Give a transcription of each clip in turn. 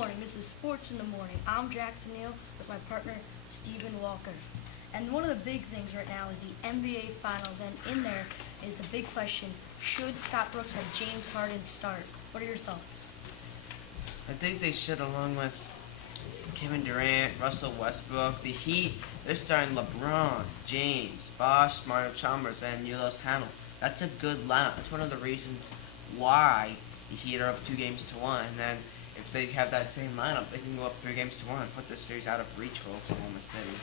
morning. This is Sports in the Morning. I'm Jackson Neal with my partner, Stephen Walker. And one of the big things right now is the NBA Finals. And in there is the big question, should Scott Brooks have James Harden start? What are your thoughts? I think they should, along with Kevin Durant, Russell Westbrook. The Heat, they're starting LeBron, James, Bosh, Mario Chalmers, and Ulos Hanel. That's a good lineup. That's one of the reasons why the Heat are up 2-1. And then if they have that same lineup, they can go up 3-1 and put the series out of reach for Oklahoma City.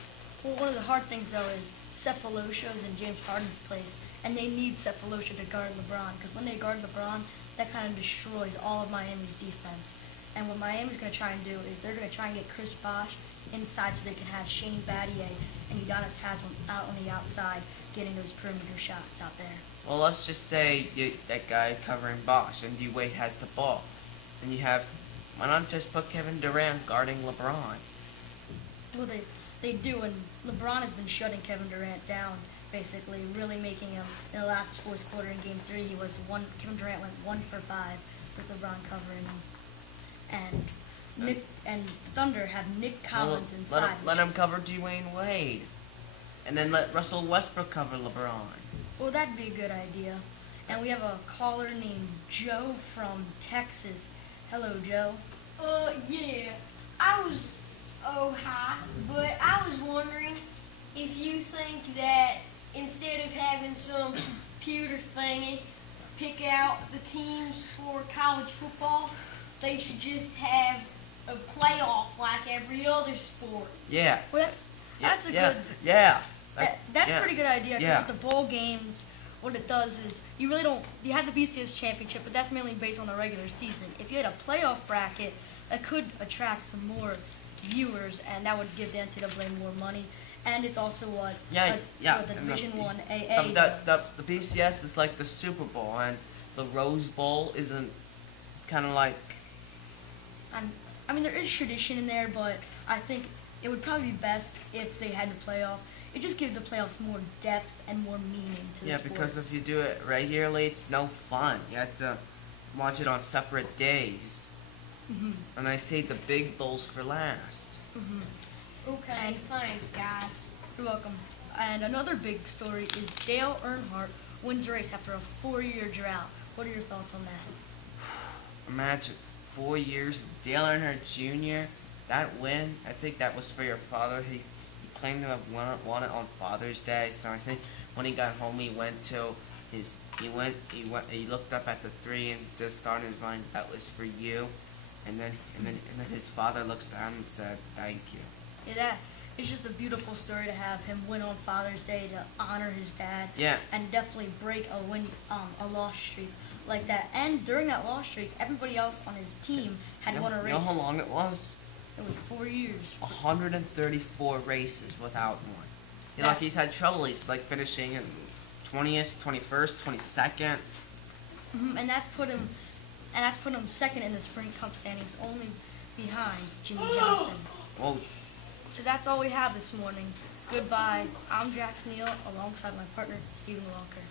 Well, one of the hard things, though, is Cephalosha is in James Harden's place, and they need Cephalosha to guard LeBron, because when they guard LeBron, that kind of destroys all of Miami's defense. And what Miami's going to try and do is they're going to try and get Chris Bosh inside so they can have Shane Battier and Udonis Haslem out on the outside getting those perimeter shots out there. Well, let's just say that guy covering Bosh and D-Wade has the ball. And you have, why not just put Kevin Durant guarding LeBron? Well, they do, and LeBron has been shutting Kevin Durant down, basically, really making him, in the last fourth quarter in Game 3, Kevin Durant went 1 for 5 with LeBron covering him. And Thunder have Nick Collins inside. Let him cover Dwayne Wade. And then let Russell Westbrook cover LeBron. Well, that'd be a good idea. And we have a caller named Joe from Texas. Hello, Joe. Yeah. Hi. But I was wondering if you think that instead of having some computer thingy pick out the teams for college football, they should just have a playoff like every other sport. Yeah. Well, that's a good. Yeah. That's yeah. a pretty good idea. Yeah. Because with the bowl games, what it does is you have the BCS championship, but that's mainly based on the regular season. If you had a playoff bracket, that could attract some more viewers, and that would give the NCAA more money. And it's also what the Division I AA the BCS is like the Super Bowl, and the Rose Bowl isn't. It's kind of like. I mean, there is tradition in there, but I think it would probably be best if they had the playoff. It just gives the playoffs more depth and more meaning to the sport. Yeah, because if you do it regularly, it's no fun. You have to watch it on separate days. Mm-hmm. And I save the big bowls for last. Mm-hmm. Okay, thanks, guys. You're welcome. And another big story is Dale Earnhardt wins the race after a 4-year drought. What are your thoughts on that? Imagine 4 years, Dale Earnhardt Jr., that win, I think that was for your father. He claimed to have won it on Father's Day, so I think when he got home he looked up at the 3 and just thought in his mind that was for you, and then his father looks down and said thank you. Yeah, it's just a beautiful story to have him win on Father's Day to honor his dad. Yeah. And definitely break a loss streak like that. And during that loss streak, everybody else on his team had won a race. You know how long it was? It was 4 years. 134 races without one. He's had trouble. He's like finishing in 20th, 21st, 22nd. Mm-hmm. And that's put him second in the Sprint Cup standings, only behind Jimmy Johnson. Well, so that's all we have this morning. Goodbye. I'm Jackson Neal alongside my partner, Stephen Walker.